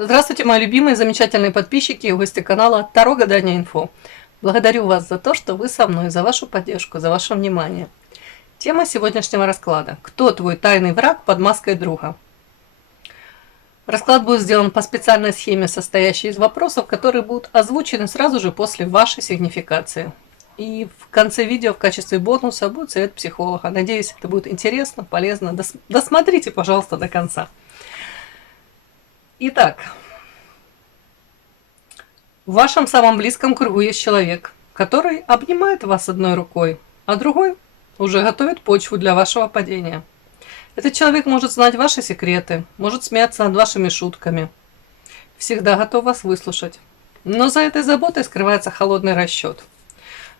Здравствуйте, мои любимые, замечательные подписчики и гости канала Таро Гадание Инфо. Благодарю вас за то, что вы со мной, за вашу поддержку, за ваше внимание. Тема сегодняшнего расклада. Кто твой тайный враг под маской друга? Расклад будет сделан по специальной схеме, состоящей из вопросов, которые будут озвучены сразу же после вашей сигнификации. И в конце видео в качестве бонуса будет совет психолога. Надеюсь, это будет интересно, полезно. Досмотрите, пожалуйста, до конца. Итак, в вашем самом близком кругу есть человек, который обнимает вас одной рукой, а другой уже готовит почву для вашего падения. Этот человек может знать ваши секреты, может смеяться над вашими шутками, всегда готов вас выслушать. Но за этой заботой скрывается холодный расчет.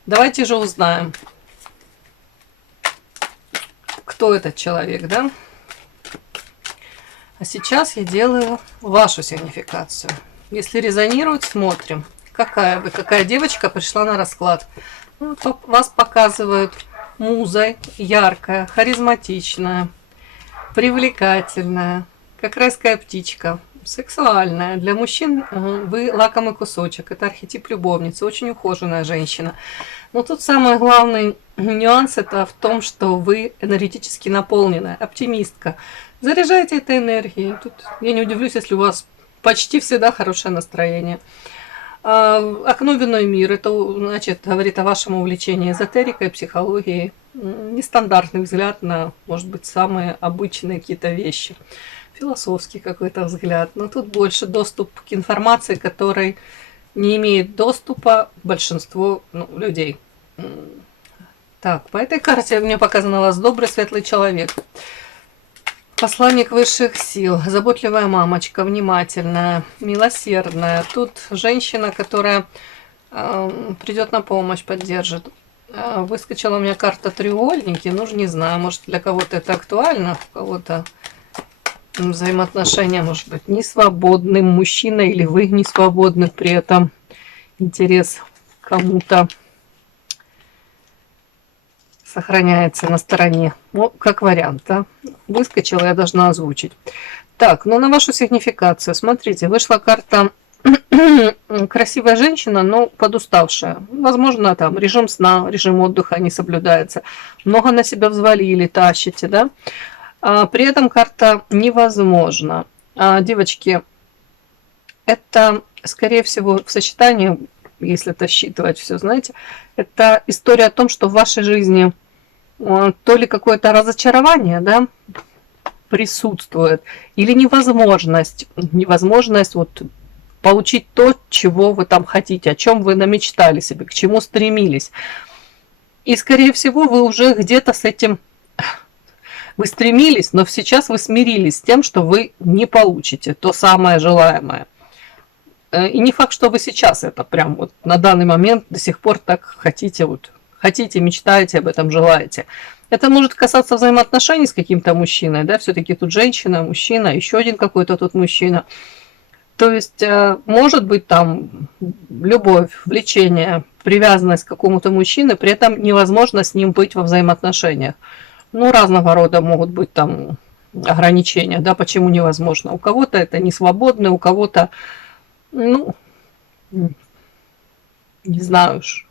Давайте же узнаем, кто этот человек, да? А сейчас я делаю вашу сигнификацию. Если резонирует, смотрим, какая девочка пришла на расклад. Ну, вас показывают музой, яркая, харизматичная, привлекательная, как райская птичка, сексуальная. Для мужчин вы лакомый кусочек. Это архетип любовницы, очень ухоженная женщина. Но тут самый главный нюанс это в том, что вы энергетически наполненная, оптимистка. Заряжайте этой энергией. Тут я не удивлюсь, если у вас почти всегда хорошее настроение. Окно в иной мир. Это значит, говорит о вашем увлечении эзотерикой, психологией. Нестандартный взгляд на, может быть, самые обычные какие-то вещи. Философский какой-то взгляд. Но тут больше доступ к информации, которой не имеет доступа большинство людей. Так, по этой карте мне показано у вас добрый, светлый человек. Посланник высших сил, заботливая мамочка, внимательная, милосердная. Тут женщина, которая придет на помощь, поддержит. Выскочила у меня карта треугольники. Ну, не знаю, может для кого-то это актуально, у кого-то взаимоотношения, может быть, несвободным мужчиной или вы не свободны при этом. Интерес кому-то сохраняется на стороне. Ну, как вариант, да? Выскочила, я должна озвучить. Так, ну на вашу сигнификацию. Смотрите, вышла карта красивая женщина, но подуставшая. Возможно, там режим сна, режим отдыха не соблюдается. Много на себя взвалили, тащите, да? При этом карта невозможно. Девочки, это, скорее всего, в сочетании, если это считывать все, знаете, это история о том, что в вашей жизни то ли какое-то разочарование, да, присутствует, или невозможность вот получить то, чего вы там хотите, о чем вы намечтали себе, к чему стремились. И, скорее всего, вы уже где-то с этим... Вы стремились, но сейчас вы смирились с тем, что вы не получите то самое желаемое. И не факт, что вы сейчас это прям вот на данный момент до сих пор так хотите, мечтаете об этом, желаете. Это может касаться взаимоотношений с каким-то мужчиной, да, все-таки тут женщина, мужчина, еще один какой-то тут мужчина. То есть, может быть там любовь, влечение, привязанность к какому-то мужчине, при этом невозможно с ним быть во взаимоотношениях. Ну, разного рода могут быть там ограничения, да, почему невозможно. У кого-то это не свободно, у кого-то, ну, не знаю уж,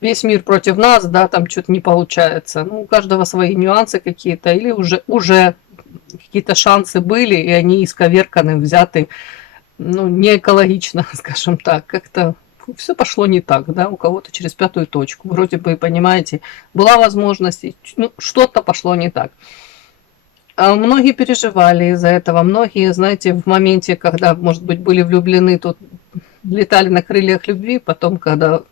весь мир против нас, да, там что-то не получается. Ну, у каждого свои нюансы какие-то, или уже какие-то шансы были, и они исковерканы, взяты, ну, не экологично, скажем так, как-то все пошло не так, да, у кого-то через пятую точку. Вроде бы, понимаете, была возможность, ну, что-то пошло не так. Многие переживали из-за этого, многие, знаете, в моменте, когда, может быть, были влюблены, тут летали на крыльях любви, потом, когда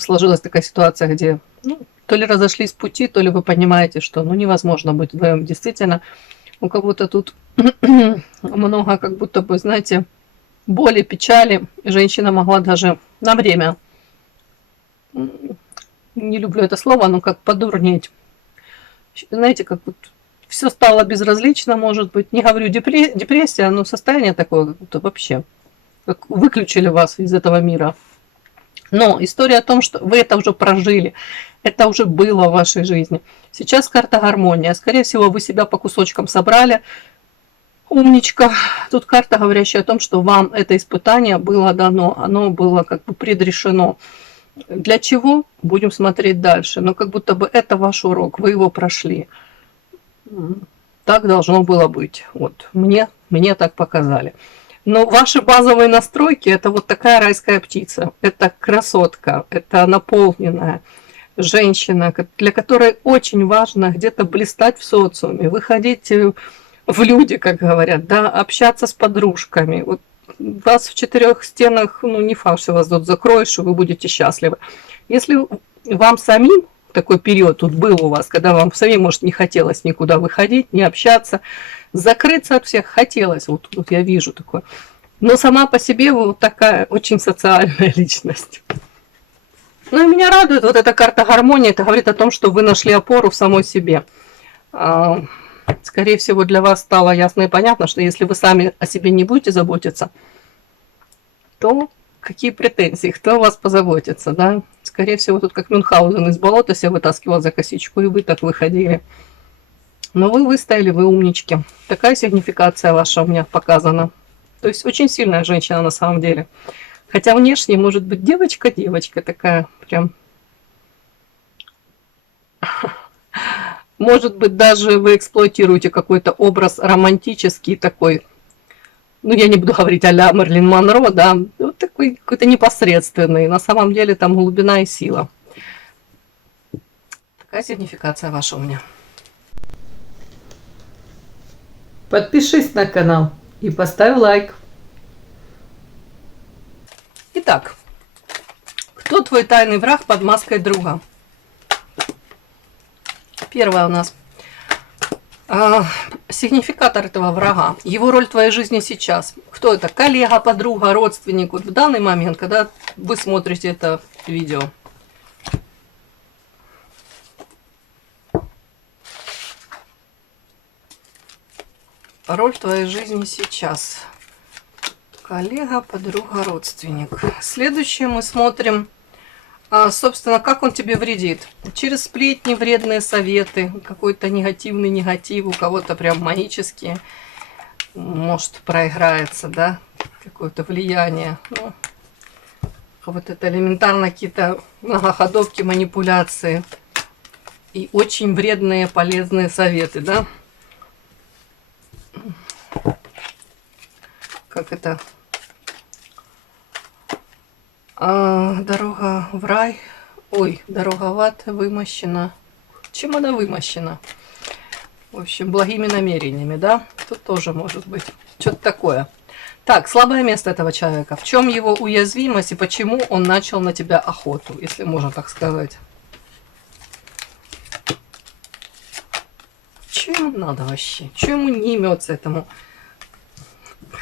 сложилась такая ситуация, где, ну, то ли разошлись пути, то ли вы понимаете, что, ну, невозможно быть вдвоем. Действительно, у кого-то тут много, как будто бы, знаете, боли, печали. Женщина могла даже на время, не люблю это слово, но как подурнеть. Знаете, как вот все стало безразлично, может быть. Не говорю депрессия, но состояние такое, как будто вообще, как выключили вас из этого мира. Но история о том, что вы это уже прожили, это уже было в вашей жизни. Сейчас карта гармония. Скорее всего, вы себя по кусочкам собрали, Умничка. Тут карта, говорящая о том, что вам это испытание было дано, оно было как бы предрешено. Для чего? Будем смотреть дальше. Но как будто бы это ваш урок, вы его прошли. Так должно было быть. Вот мне так показали. Но ваши базовые настройки – это вот такая райская птица. Это красотка, это наполненная женщина, для которой очень важно где-то блистать в социуме, выходить в люди, как говорят, да, общаться с подружками. Вот вас в 4 стенах, ну, не факт, что вас тут закроешь, что вы будете счастливы. Если вам самим такой период тут был у вас, когда вам самим, может, не хотелось никуда выходить, не общаться, закрыться от всех хотелось, вот я вижу такое. Но сама по себе вы вот такая очень социальная личность. Ну и меня радует вот эта карта гармонии, это говорит о том, что вы нашли опору в самой себе. Скорее всего, для вас стало ясно и понятно, что если вы сами о себе не будете заботиться, то какие претензии, кто о вас позаботится, да? Скорее всего, тут как Мюнхгаузен из болота себя вытаскивал за косичку, и вы так выходили. Но вы выстояли, вы умнички. Такая сигнификация ваша у меня показана. То есть очень сильная женщина на самом деле. Хотя внешне может быть девочка такая прям... Может быть, даже вы эксплуатируете какой-то образ романтический такой, ну, я не буду говорить а-ля Мерлин Монро, да, вот такой какой-то непосредственный. На самом деле там глубина и сила. Такая сигнификация ваша у меня. Подпишись на канал и поставь лайк. Итак, кто твой тайный враг под маской друга? Первое у нас сигнификатор этого врага, его роль в твоей жизни сейчас. Кто это? Коллега, подруга, родственник. Вот в данный момент, когда вы смотрите это видео. Роль в твоей жизни сейчас. Коллега, подруга, родственник. Следующее мы смотрим, собственно, как он тебе вредит. Через сплетни, вредные советы, какой-то негатив, у кого-то прям магические. Может, проиграется, да, какое-то влияние. Ну, вот это элементарно какие-то многоходовки, манипуляции. И очень вредные, полезные советы, да. Как это... дорога в рай. Ой, дорога в ад вымощена. Чем она вымощена? В общем, благими намерениями, да? Тут тоже может быть что-то такое. Так, слабое место этого человека. В чем его уязвимость и почему он начал на тебя охоту, если можно так сказать? Что ему надо вообще? Что ему не имется этому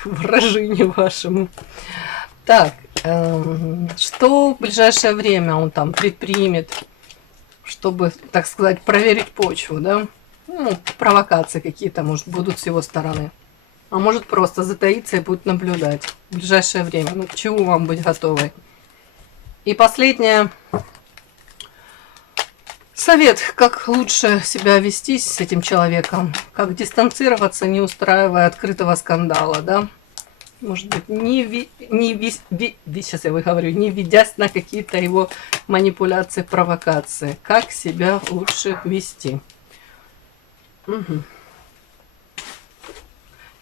вражине вашему? Так, что в ближайшее время он там предпримет, чтобы, так сказать, проверить почву, да? Ну, провокации какие-то, может, будут с его стороны. А может, просто затаиться и будет наблюдать в ближайшее время. Ну, к чему вам быть готовой? И последнее. Совет, как лучше себя вести с этим человеком. Как дистанцироваться, не устраивая открытого скандала, да? Может быть, сейчас я выговорю, не ведясь на какие-то его манипуляции, провокации. Как себя лучше вести. Угу.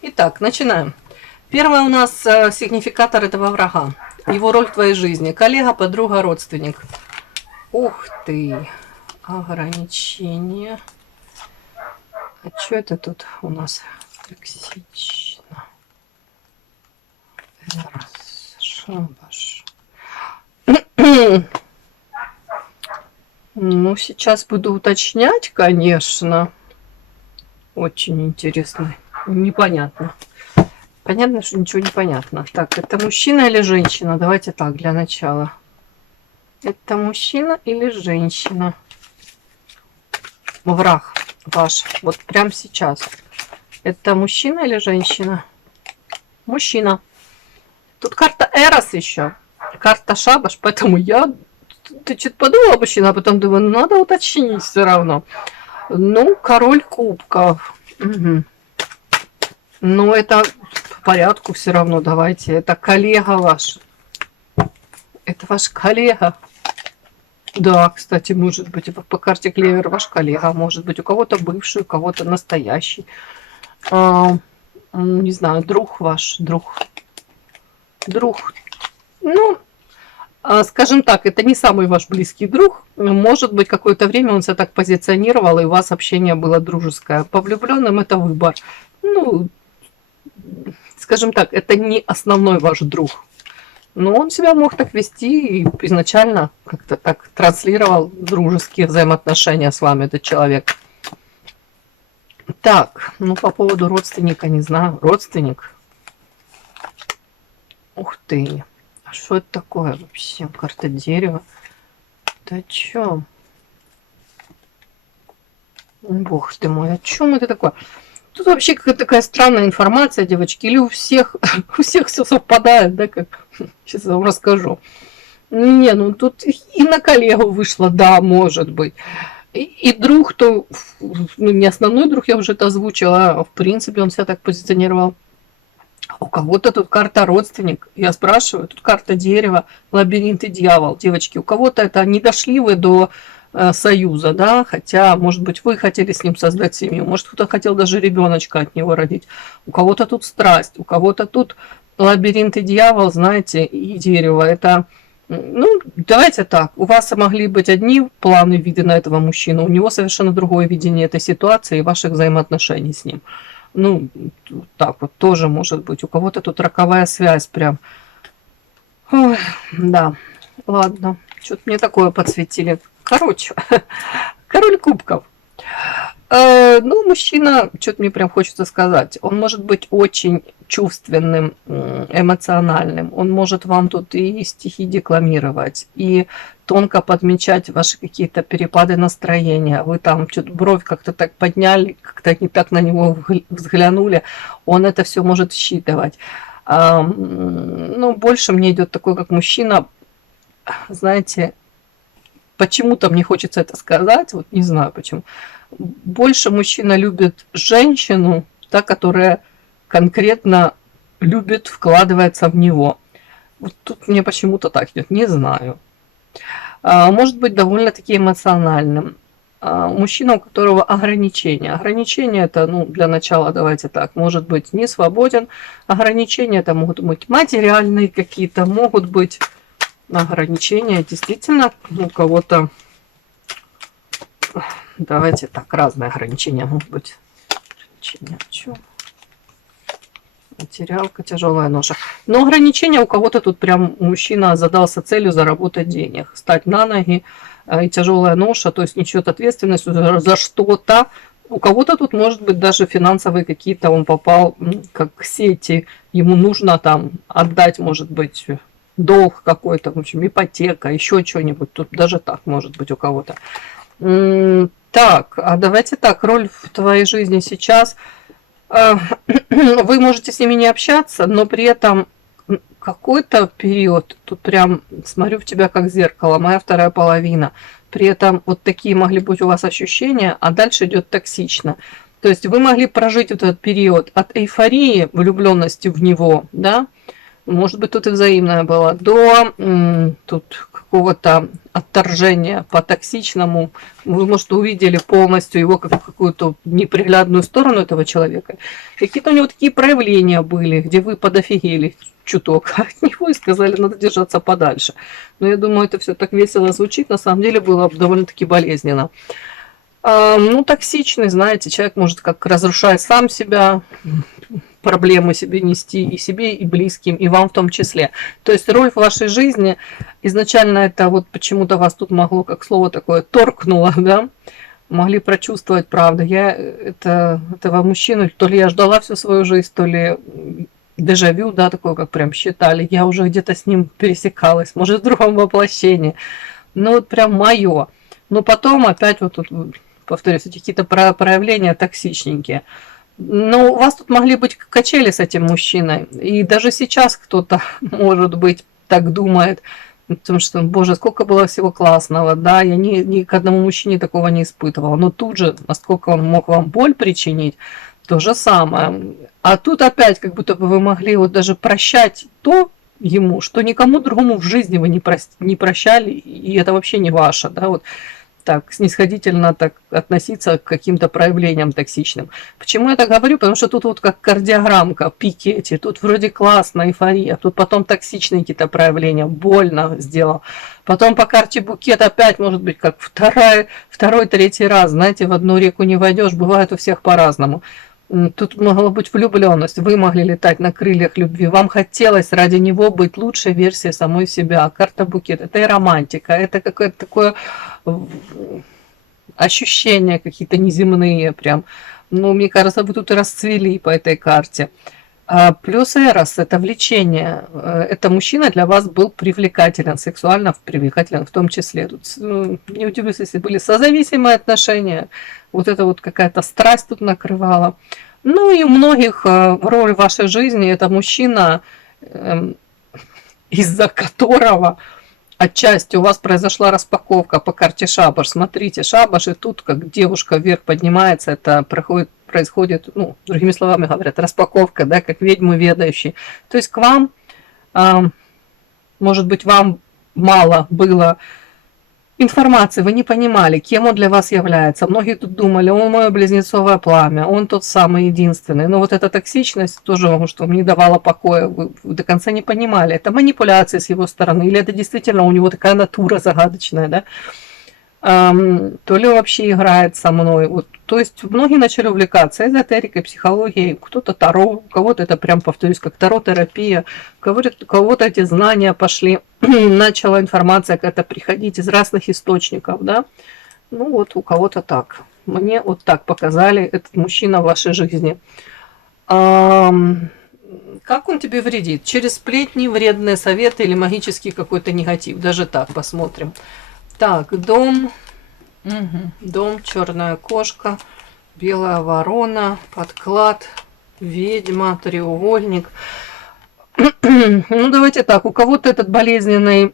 Итак, начинаем. Первое у нас сигнификатор этого врага. Его роль в твоей жизни. Коллега, подруга, родственник. Ух ты. Ограничения. А что это тут у нас? Токсично. Шабаш. Ну, сейчас буду уточнять, конечно. Очень интересно. Непонятно. Понятно, что ничего не понятно. Так, это мужчина или женщина? Давайте так, для начала. Это мужчина или женщина? Враг ваш. Вот прямо сейчас. Это мужчина или женщина? Мужчина. Тут карта Эрос еще. Карта Шабаш. Поэтому я... Ты что-то подумала, мужчина, а потом думаю, ну, надо уточнить все равно. Ну, король кубков. Угу. Но это в порядку все равно, давайте. Это коллега ваш. Это ваш коллега. Да, кстати, может быть, по карте Клевер ваш коллега, может быть, у кого-то бывший, у кого-то настоящий. Не знаю, друг ваш, друг. Ну, скажем так, это не самый ваш близкий друг. Может быть, какое-то время он себя так позиционировал, и у вас общение было дружеское. По влюбленным это выбор. Ну, скажем так, это не основной ваш друг. Но он себя мог так вести и изначально как-то так транслировал дружеские взаимоотношения с вами, этот человек. Так, ну по поводу родственника, не знаю. Родственник. Ух ты. А что это такое вообще? Карта дерева. Да чё? Бог ты мой, о чем это такое? Тут вообще какая-то такая странная информация, девочки. Или у всех все совпадает, да, как сейчас я вам расскажу. Не, ну тут и на коллегу вышло, да, может быть. И друг, то, ну, не основной друг, я уже это озвучила, а в принципе он себя так позиционировал. У кого-то тут карта родственник. Я спрашиваю, тут карта дерева, лабиринт и дьявол. Девочки, у кого-то это не дошли вы до союза, да, хотя, может быть, вы хотели с ним создать семью, может, кто-то хотел даже ребеночка от него родить. У кого-то тут страсть, у кого-то тут лабиринт и дьявол, знаете, и дерево. Это, ну, давайте так, у вас могли быть одни планы виды на этого мужчину, у него совершенно другое видение этой ситуации и ваших взаимоотношений с ним. Ну, так вот тоже может быть. У кого-то тут роковая связь прям. Ой, да, ладно. Что-то мне такое подсветили. Короче, король кубков. Ну, мужчина, что-то мне прям хочется сказать, он может быть очень чувственным, эмоциональным. Он может вам тут и стихи декламировать, и тонко подмечать ваши какие-то перепады настроения. Вы там что-то бровь как-то так подняли, как-то не так на него взглянули. Он это все может считывать. Ну, больше мне идет такой, как мужчина, знаете, почему-то мне хочется это сказать, вот не знаю почему. Больше мужчина любит женщину, та, которая конкретно любит, вкладывается в него. Вот тут мне почему-то так идет, не знаю. Может быть довольно-таки эмоциональным. Мужчина, у которого ограничения. Ограничения это, ну, для начала, давайте так, может быть не свободен. Ограничения это могут быть материальные какие-то, могут быть ограничения. Действительно, у кого-то, давайте так, разные ограничения могут быть. Ограничения, материалка, тяжелая ноша. Но ограничения у кого-то тут прям мужчина задался целью заработать денег, стать на ноги, и тяжелая ноша, то есть несет ответственность за что-то. У кого-то тут может быть даже финансовые какие-то, он попал как к сети, ему нужно там отдать, может быть, долг какой-то, в общем, ипотека, еще что-нибудь. Тут даже так может быть у кого-то. Так, а давайте так, роль в твоей жизни сейчас. Вы можете с ними не общаться, но при этом какой-то период, тут прям смотрю в тебя как зеркало, моя вторая половина, при этом вот такие могли быть у вас ощущения, а дальше идет токсично. То есть вы могли прожить вот этот период от эйфории, влюбленности в него, да, может быть, тут и взаимное было, до тут какого-то отторжения по токсичному. Вы, может, увидели полностью его как какую-то неприглядную сторону этого человека. Какие-то у него такие проявления были, где вы подофигели чуток от него и сказали, надо держаться подальше. Но я думаю, это все так весело звучит. На самом деле было довольно-таки болезненно. Ну, токсичный, знаете, человек может как разрушать сам себя, проблемы себе нести и себе, и близким, и вам в том числе. То есть роль в вашей жизни, изначально это вот почему-то вас тут могло, как слово такое, торкнуло, да, могли прочувствовать, правда, я этого мужчину, то ли я ждала всю свою жизнь, то ли дежавю, да, такое, как прям считали, я уже где-то с ним пересекалась, может, в другом воплощении, ну, вот прям мое. Но потом опять вот тут, повторюсь, эти какие-то проявления токсичненькие. Но у вас тут могли быть качели с этим мужчиной. И даже сейчас кто-то, может быть, так думает. Потому что, боже, сколько было всего классного. Да, я ни к одному мужчине такого не испытывала. Но тут же, насколько он мог вам боль причинить, то же самое. А тут опять как будто бы вы могли вот даже прощать то ему, что никому другому в жизни вы не прощали, и это вообще не ваше, да, вот так снисходительно так относиться к каким-то проявлениям токсичным. Почему я так говорю? Потому что тут вот как кардиограммка, пики эти, тут вроде классно, эйфория, тут потом токсичные какие-то проявления, больно сделал. Потом по карте букет опять может быть как второй, третий раз, знаете, в одну реку не войдешь, бывает у всех по-разному. Тут могла быть влюбленность, вы могли летать на крыльях любви, вам хотелось ради него быть лучшей версией самой себя. Карта букет, это и романтика, это какое-то такое ощущения какие-то неземные прям. Ну, мне кажется, вы тут и расцвели по этой карте. Плюс Эрос – это влечение. Это мужчина для вас был привлекателен, сексуально привлекателен в том числе. Тут, не удивлюсь, если были созависимые отношения. Вот это вот какая-то страсть тут накрывала. Ну и у многих роль в вашей жизни – это мужчина, из-за которого отчасти у вас произошла распаковка по карте шабаш. Смотрите, шабаш, и тут как девушка вверх поднимается, это происходит, ну, другими словами говорят, распаковка, да, как ведьмы ведающие. То есть к вам, может быть, вам мало было информации, вы не понимали, кем он для вас является. Многие тут думали, он мое близнецовое пламя, он тот самый единственный. Но вот эта токсичность тоже, может, вам не давала покоя, вы до конца не понимали. Это манипуляции с его стороны, или это действительно у него такая натура загадочная, да? То ли он вообще играет со мной. Вот, то есть многие начали увлекаться эзотерикой, психологией, кто-то таро, у кого-то это прям, повторюсь, как таро-терапия, у кого-то эти знания пошли, начала информация какая-то приходить из разных источников, да. Ну вот у кого-то так. Мне вот так показали этот мужчина в вашей жизни. Как он тебе вредит? Через сплетни, вредные советы или магический какой-то негатив? Даже так посмотрим. Так, дом, дом, черная кошка, белая ворона, подклад, ведьма, треугольник. Ну, давайте так, у кого-то этот болезненный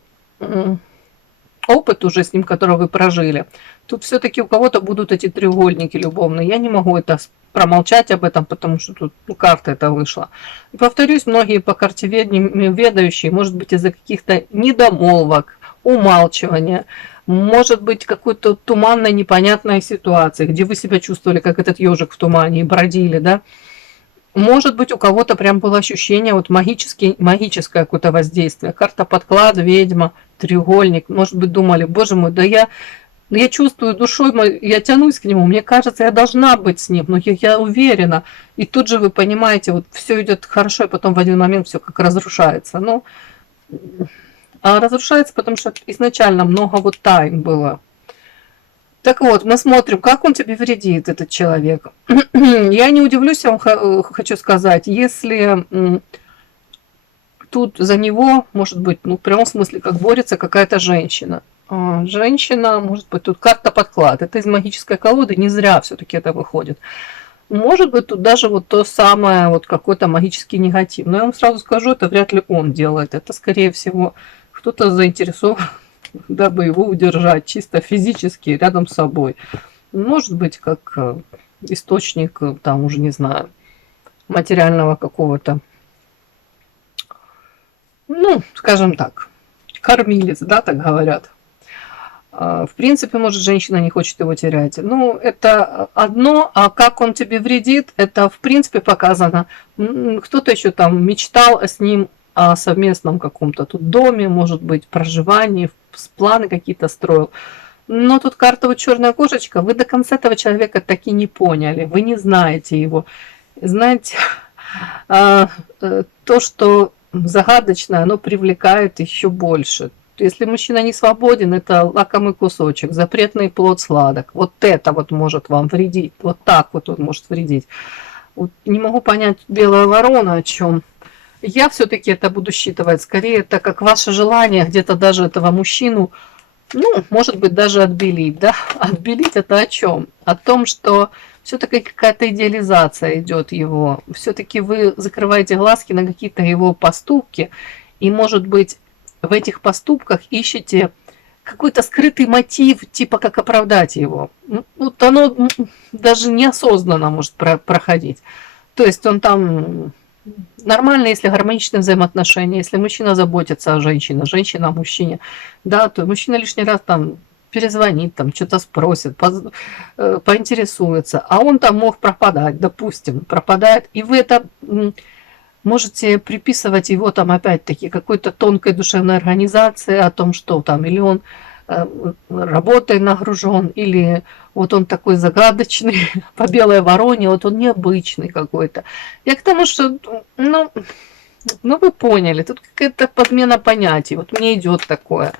опыт уже с ним, который вы прожили. Тут все-таки у кого-то будут эти треугольники любовные. Я не могу это промолчать об этом, потому что тут карта это вышла. И повторюсь, многие по карте ведающие, может быть, из-за каких-то недомолвок, умалчивания, может быть, какой-то туманной, непонятной ситуации, где вы себя чувствовали, как этот ежик в тумане, и бродили, да. Может быть, у кого-то прям было ощущение вот магическое какое-то воздействие. Карта подклад, ведьма, треугольник. Может быть, думали, боже мой, да я чувствую душой, я тянусь к нему, мне кажется, я должна быть с ним, но я уверена. И тут же вы понимаете, вот все идет хорошо, и потом в один момент все как разрушается. Ну, а разрушается, потому что изначально много вот тайн было. Так вот, мы смотрим, как он тебе вредит, этот человек. Я не удивлюсь, я вам хочу сказать, если тут за него, может быть, ну, в прямом смысле, как борется какая-то женщина. Женщина, может быть, тут карта подклад. Это из магической колоды, не зря все-таки это выходит. Может быть, тут даже вот то самое, вот какой-то магический негатив. Но я вам сразу скажу, это вряд ли он делает. Это, скорее всего, кто-то заинтересован, дабы его удержать чисто физически рядом с собой. Может быть, как источник, там уже не знаю, материального какого-то, ну, скажем так, кормилец, да, так говорят. В принципе, может, женщина не хочет его терять. Ну, это одно, а как он тебе вредит, это, в принципе, показано. Кто-то еще там мечтал с ним о совместном каком-то тут доме, может быть, проживании, планы какие-то строил. Но тут карта вот черная кошечка, вы до конца этого человека так и не поняли, вы не знаете его. Знаете, то, что загадочное, оно привлекает еще больше. Если мужчина не свободен, это лакомый кусочек, запретный плод сладок. Вот это вот может вам вредить, вот так вот он может вредить. Вот не могу понять белая ворона о чем. Я все-таки это буду считывать скорее это как ваше желание где-то даже этого мужчину, ну, может быть, даже отбелить, да? Отбелить это о чем? О том, что все-таки какая-то идеализация идет его. Все-таки вы закрываете глазки на какие-то его поступки, и, может быть, в этих поступках ищете какой-то скрытый мотив, типа как оправдать его. Вот оно даже неосознанно может проходить. То есть он там нормально, если гармоничные взаимоотношения, если мужчина заботится о женщине, женщина о мужчине, да, то мужчина лишний раз там перезвонит, там что-то спросит, поинтересуется, а он там мог пропадать, допустим, пропадает, и вы это можете приписывать его там опять-таки какой-то тонкой душевной организации о том, что там или он работой нагружен, или вот он такой загадочный, по белой вороне, вот он необычный какой-то. Я к тому, что, ну вы поняли, тут какая-то подмена понятий, вот мне идет такое.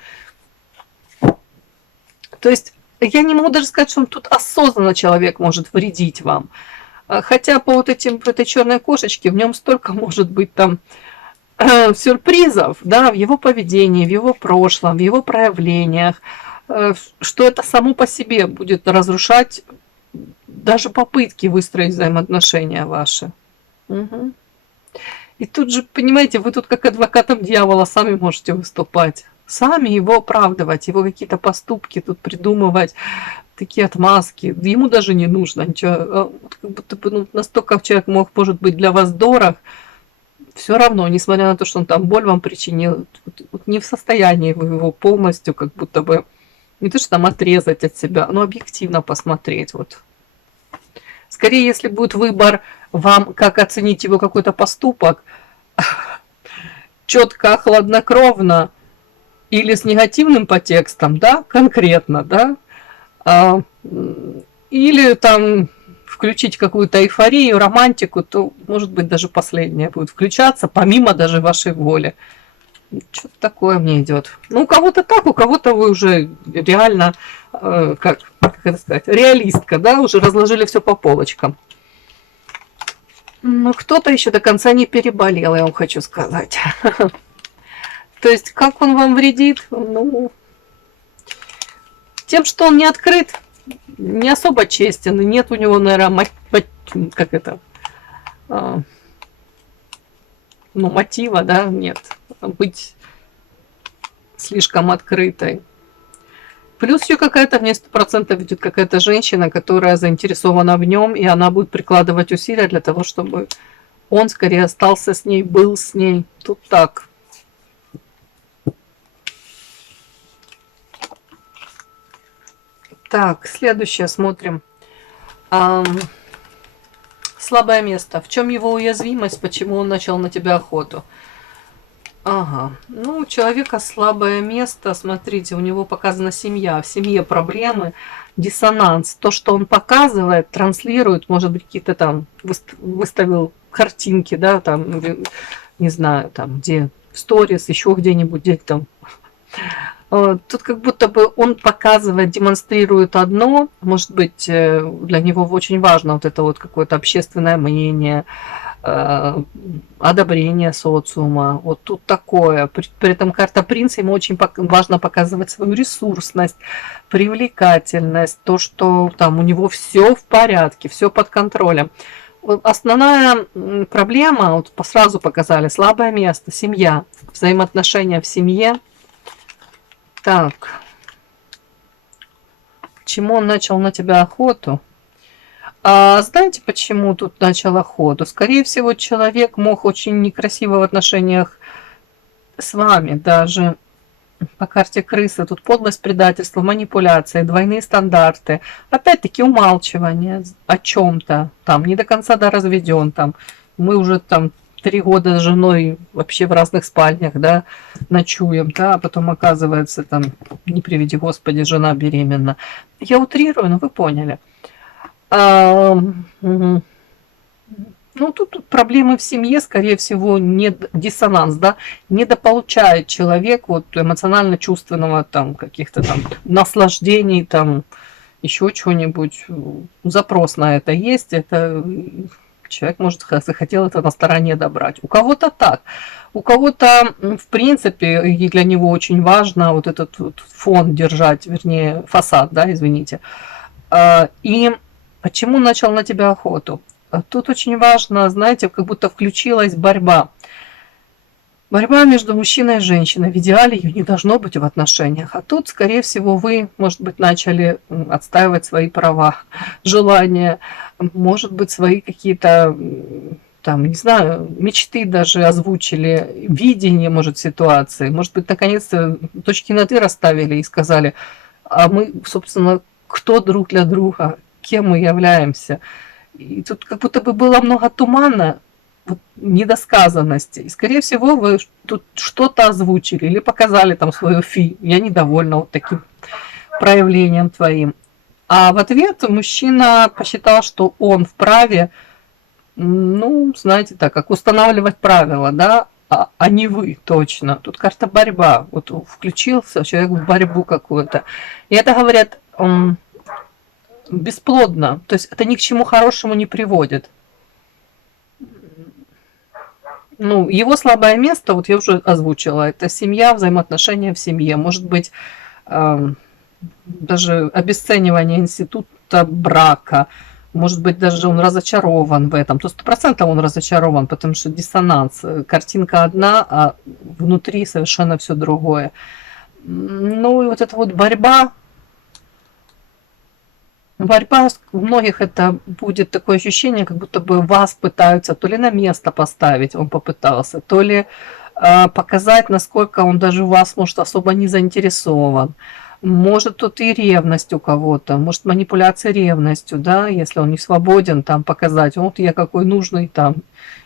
То есть я не могу даже сказать, что он тут осознанно человек может вредить вам. Хотя по вот этой черной кошечке в нем столько может быть там сюрпризов, да, в его поведении, в его прошлом, в его проявлениях, что это само по себе будет разрушать даже попытки выстроить взаимоотношения ваши. Угу. И тут же, понимаете, вы тут как адвокатом дьявола сами можете выступать. Сами его оправдывать, его какие-то поступки тут придумывать, такие отмазки. Ему даже не нужно ничего. Как будто бы настолько человек может быть для вас дорог, все равно, несмотря на то, что он там боль вам причинил, вот не в состоянии вы его полностью как будто бы, не то что там отрезать от себя, но объективно посмотреть. Вот. Скорее, если будет выбор вам, как оценить его какой-то поступок, четко, хладнокровно или с негативным подтекстом, да, конкретно, да, или там включить какую-то эйфорию, романтику, то, может быть, даже последнее будет включаться, помимо даже вашей воли. Что-то такое мне идет. Ну, у кого-то так, у кого-то вы уже реально, как это сказать, реалистка, да, уже разложили все по полочкам. Но кто-то еще до конца не переболел, я вам хочу сказать. То есть, как он вам вредит? Ну, тем, что он не открыт, не особо честен, и нет у него, наверное, как это, ну, мотива, да, нет, быть слишком открытой. Плюс еще какая-то, мне 100% видит какая-то женщина, которая заинтересована в нем, и она будет прикладывать усилия для того, чтобы он скорее остался с ней, был с ней. Тут так. Так, следующее смотрим. Слабое место. В чем его уязвимость? Почему он начал на тебя охоту? Ага. Ну, у человека слабое место. Смотрите, у него показана семья. В семье проблемы, диссонанс. То, что он показывает, транслирует, может быть, какие-то там выставил картинки, да, там, не знаю, там, где в сторис, еще где-нибудь, где там. Тут как будто бы он показывает, демонстрирует одно, может быть, для него очень важно вот это вот какое-то общественное мнение, одобрение социума, вот тут такое. При этом карта принца, ему очень важно показывать свою ресурсность, привлекательность, то, что там у него все в порядке, все под контролем. Основная проблема, вот сразу показали, слабое место, семья, взаимоотношения в семье. Так, почему он начал на тебя охоту? Знаете, почему тут начал охоту? Скорее всего, человек мог очень некрасиво в отношениях с вами, даже по карте крысы. Тут подлость, предательство, манипуляции, двойные стандарты. Опять-таки умалчивание о чем-то. Там не до конца разведен. Там мы уже там 3 года с женой вообще в разных спальнях, да, ночуем, да, а потом оказывается там, не приведи Господи, жена беременна. Я утрирую, но вы поняли. Ну, тут проблемы в семье, скорее всего, не диссонанс, да, недополучает человек вот эмоционально-чувственного там каких-то там наслаждений, там еще чего-нибудь. Запрос на это есть, это человек, может, захотел это на стороне добрать. У кого-то так. У кого-то, в принципе, и для него очень важно вот этот вот фон держать, вернее, фасад, да, извините. И почему начал на тебя охоту? Тут очень важно, знаете, как будто включилась борьба. Борьба между мужчиной и женщиной. В идеале ее не должно быть в отношениях. А тут, скорее всего, вы, может быть, начали отстаивать свои права, желания, может быть, свои какие-то, там, не знаю, мечты даже озвучили, видение, может, ситуации. Может быть, наконец-то точки над «и» расставили и сказали, а мы, собственно, кто друг для друга, кем мы являемся. И тут как будто бы было много тумана, вот, недосказанности. И, скорее всего, вы тут что-то озвучили или показали там свою фи. Я недовольна вот таким проявлением твоим. А в ответ мужчина посчитал, что он вправе, ну, знаете, так, как устанавливать правила, да, а не вы точно. Тут карта борьба. Вот включился человек в борьбу какую-то. И это, говорят, бесплодно. То есть это ни к чему хорошему не приводит. Ну, его слабое место, вот я уже озвучила, это семья, взаимоотношения в семье. Может быть, даже обесценивание института брака. Может быть, даже он разочарован в этом. То 100% он разочарован, потому что диссонанс. Картинка одна, а внутри совершенно все другое. Ну, и вот эта вот борьба, у многих это будет такое ощущение, как будто бы вас пытаются то ли на место поставить, он попытался, то ли показать, насколько он даже в вас, может, особо не заинтересован. Может, тут и ревность у кого-то, может, манипуляция ревностью, да, если он не свободен, там, показать, вот я какой нужный, там,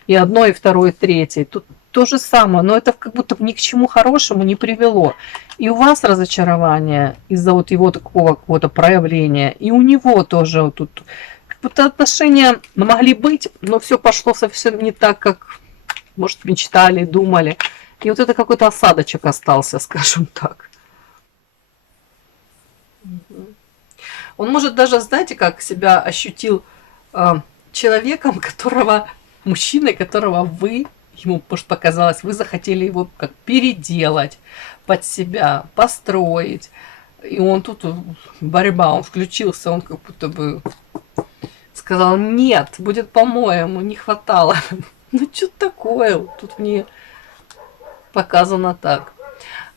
и одно, и второе, и третье. Тут то же самое, но это как будто ни к чему хорошему не привело. И у вас разочарование из-за вот его такого какого-то проявления, и у него тоже вот тут как будто отношения могли быть, но все пошло совсем не так, как, может, мечтали, думали. И вот это какой-то осадочек остался, скажем так. Он может даже, знаете, как себя ощутил человеком, мужчиной, которого вы, ему, может, показалось, вы захотели его как переделать под себя, построить. И он тут, борьба, он включился, он как будто бы сказал, нет, будет по-моему, не хватало. Ну, что такое? Тут мне показано так.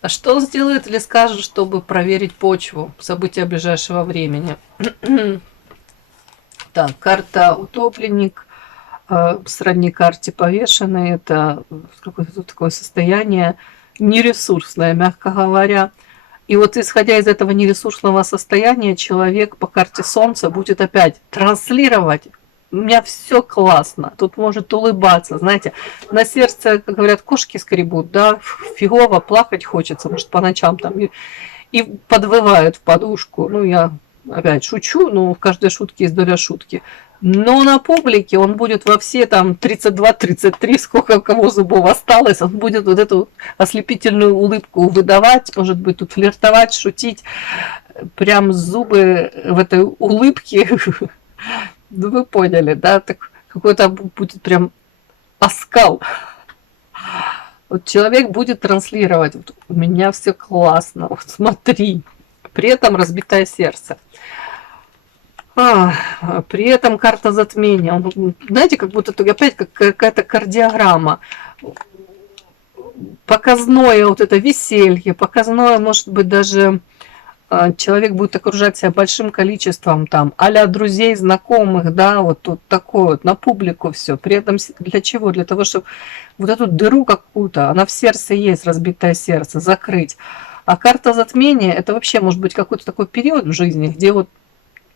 А что он сделает или скажет, чтобы проверить почву, события ближайшего времени? Так, карта утопленник, сродни карте повешенной, это какое-то такое состояние нересурсное, мягко говоря. И вот исходя из этого нересурсного состояния, человек по карте Солнца будет опять транслировать. У меня все классно, тут может улыбаться, знаете, на сердце, как говорят, кошки скребут, да, фигово, плакать хочется, может, по ночам там, и подвывают в подушку. Ну, я опять шучу, но в каждой шутке есть доля шутки. Но на публике он будет во все там 32-33, сколько у кого зубов осталось, он будет вот эту ослепительную улыбку выдавать, может быть, тут флиртовать, шутить, прям зубы в этой улыбке. Ну, вы поняли, да? Так какой-то будет прям оскал. Вот человек будет транслировать. Вот у меня все классно. Вот смотри. При этом разбитое сердце. При этом карта затмения. Он, знаете, как будто опять какая-то кардиограмма. Показное вот это веселье. Показное, может быть, даже... Человек будет окружать себя большим количеством там а-ля друзей, знакомых, да, вот тут такое вот на публику все. При этом для чего? Для того, чтобы вот эту дыру какую-то, она в сердце есть, разбитое сердце, закрыть. А карта затмения, это вообще может быть какой-то такой период в жизни, где вот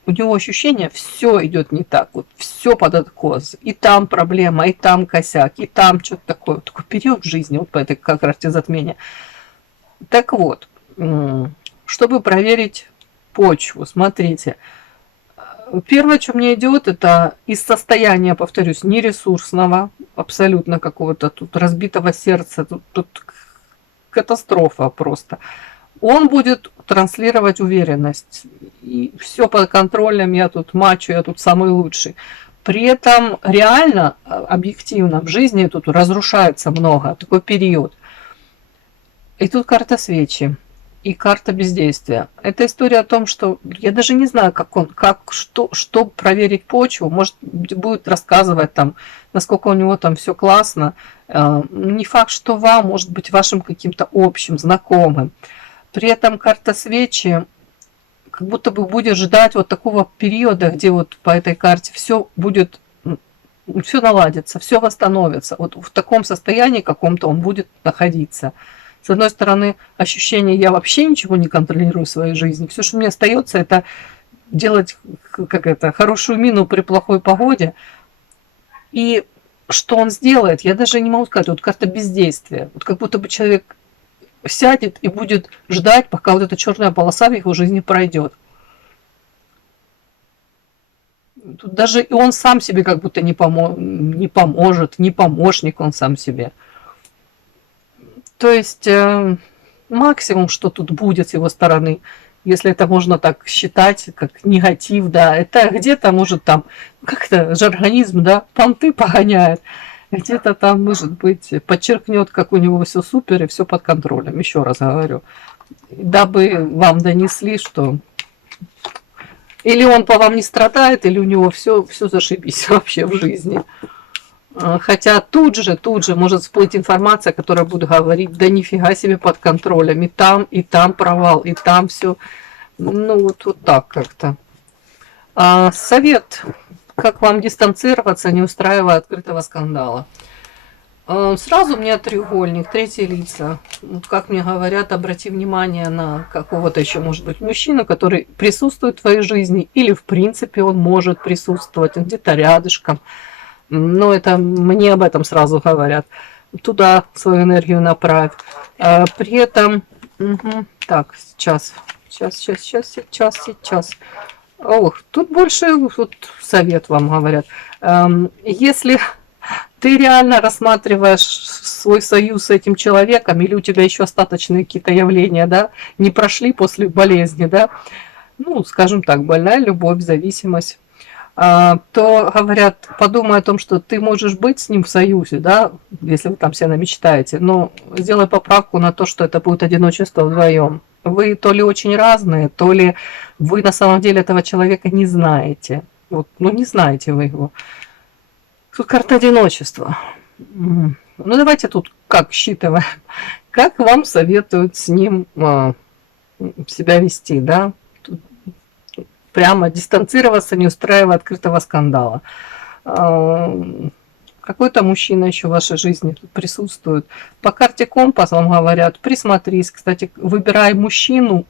у него ощущение, все идет не так, вот все под откос. И там проблема, и там косяк, и там что-то такое. Вот такой период в жизни, вот по этой карте затмения. Так вот, чтобы проверить почву, смотрите. Первое, что мне идет, это из состояния, повторюсь, нересурсного, абсолютно какого-то тут разбитого сердца, тут катастрофа просто. Он будет транслировать уверенность. И все под контролем, я тут мачо, я тут самый лучший. При этом реально, объективно, в жизни тут разрушается много, такой период. И тут карта свечи. И карта бездействия. Это история о том, что я даже не знаю, что проверить почву. Может, будет рассказывать там насколько у него там все классно. Не факт, что вам, может быть, вашим каким-то общим, знакомым. При этом карта свечи как будто бы будет ждать вот такого периода, где вот по этой карте все будет, все наладится, все восстановится. Вот в таком состоянии каком-то он будет находиться. С одной стороны, ощущение, я вообще ничего не контролирую в своей жизни. Все, что мне остается, это делать хорошую мину при плохой погоде. И что он сделает, я даже не могу сказать. Вот карта бездействия. Вот как будто бы человек сядет и будет ждать, пока вот эта черная полоса в его жизни пройдет. Тут даже и он сам себе как будто не поможет, не помощник он сам себе. То есть максимум, что тут будет с его стороны, если это можно так считать, как негатив, да, это где-то может там, как-то же организм, да, понты погоняет, где-то там, может быть, подчеркнет, как у него все супер и все под контролем, еще раз говорю, дабы вам донесли, что или он по вам не страдает, или у него все зашибись вообще в жизни. Хотя тут же может всплыть информация, которая будет говорить, да нифига себе под контролем, и там провал, и там все. Ну, вот так как-то. Совет, как вам дистанцироваться, не устраивая открытого скандала. Сразу мне треугольник, третье лица. Как мне говорят, обрати внимание на какого-то еще, может быть, мужчину, который присутствует в твоей жизни, или в принципе он может присутствовать, он где-то рядышком. Но это мне об этом сразу говорят. Туда свою энергию направь. При этом... Так, сейчас. Ох, тут больше вот совет вам говорят. Если ты реально рассматриваешь свой союз с этим человеком, или у тебя еще остаточные какие-то явления, да, не прошли после болезни, да, ну, скажем так, больная любовь, зависимость, то говорят, подумай о том, что ты можешь быть с ним в союзе, да, если вы там сильно мечтаете, но сделай поправку на то, что это будет одиночество вдвоем. Вы то ли очень разные, то ли вы на самом деле этого человека не знаете. Вот, ну, не знаете вы его. Тут карта одиночества. Ну, давайте тут как считываем. Как вам советуют с ним себя вести, да? Тут прямо дистанцироваться, не устраивая открытого скандала. Какой-то мужчина еще в вашей жизни тут присутствует. По карте компас вам говорят, присмотрись. Кстати, выбирай мужчин,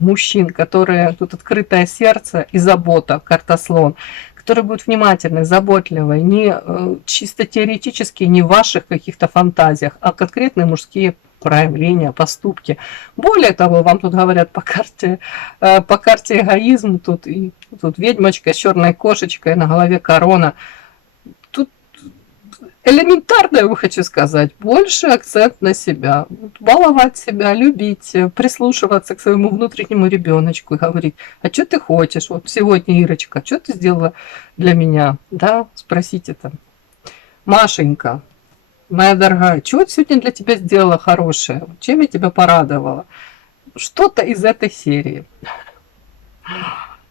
которые тут открытое сердце и забота, карта слон, который будет внимательный, заботливый, не чисто теоретически, не в ваших каких-то фантазиях, а конкретные мужские проявления, поступки. Более того, вам тут говорят по карте эгоизм, тут ведьмочка с черной кошечкой, на голове корона. Тут элементарно, я хочу сказать, больше акцент на себя. Баловать себя, любить, прислушиваться к своему внутреннему ребеночку и говорить, а что ты хочешь? Вот сегодня, Ирочка, что ты сделала для меня? Да, спросите там. Машенька, моя дорогая, что сегодня для тебя сделала хорошее? Чем я тебя порадовала? Что-то из этой серии.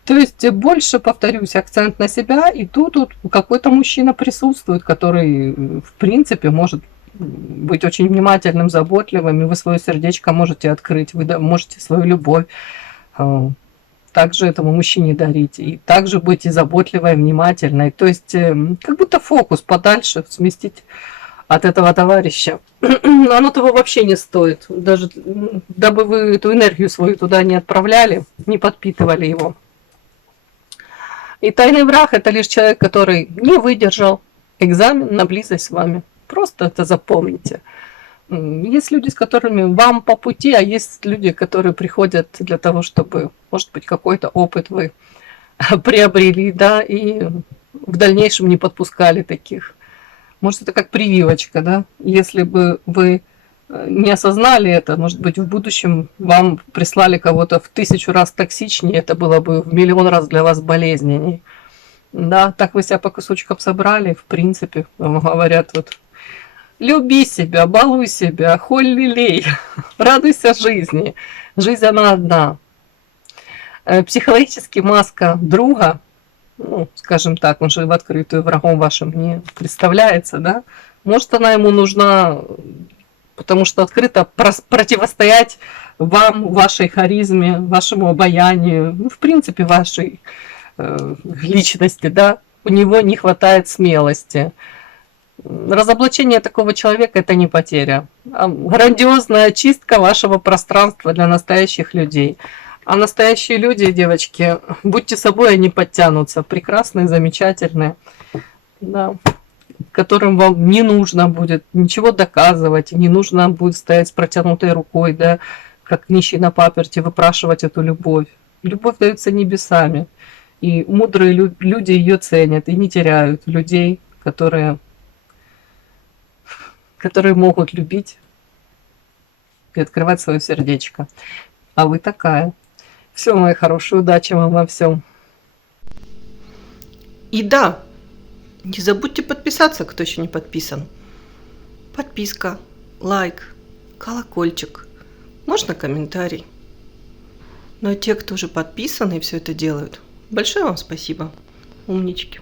То есть больше, повторюсь, акцент на себя, и тут какой-то мужчина присутствует, который, в принципе, может быть очень внимательным, заботливым, и вы свое сердечко можете открыть, вы можете свою любовь также этому мужчине дарить, и также быть и заботливой, и внимательной. То есть как будто фокус подальше сместить от этого товарища. Оно того вообще не стоит, даже дабы вы эту энергию свою туда не отправляли, не подпитывали его. И тайный враг – это лишь человек, который не выдержал экзамен на близость с вами. Просто это запомните. Есть люди, с которыми вам по пути, а есть люди, которые приходят для того, чтобы, может быть, какой-то опыт вы приобрели, да, и в дальнейшем не подпускали таких. Может, это как прививочка, да. Если бы вы не осознали это, может быть, в будущем вам прислали кого-то в 1000 раз токсичнее, это было бы в 1 000 000 раз для вас болезненней. Да, так вы себя по кусочкам собрали, в принципе, вам говорят, вот, люби себя, балуй себя, холь лелей, радуйся жизни. Жизнь, она одна. Психологически маска друга ну, скажем так, он же в открытую врагом вашим не представляется, да? Может, она ему нужна, потому что открыто противостоять вам, вашей харизме, вашему обаянию, ну, в принципе, вашей личности, да? У него не хватает смелости. Разоблачение такого человека – это не потеря, а грандиозная очистка вашего пространства для настоящих людей. А настоящие люди, девочки, будьте собой, они подтянутся. Прекрасные, замечательные, да, которым вам не нужно будет ничего доказывать, не нужно будет стоять с протянутой рукой, да, как нищий на паперти, выпрашивать эту любовь. Любовь дается небесами, и мудрые люди ее ценят и не теряют людей, которые могут любить и открывать свое сердечко. А вы такая. Все, мои хорошие, удачи вам во всем. И да, не забудьте подписаться, кто еще не подписан. Подписка, лайк, колокольчик, можно комментарий. Ну а те, кто уже подписаны и все это делают, большое вам спасибо. Умнички.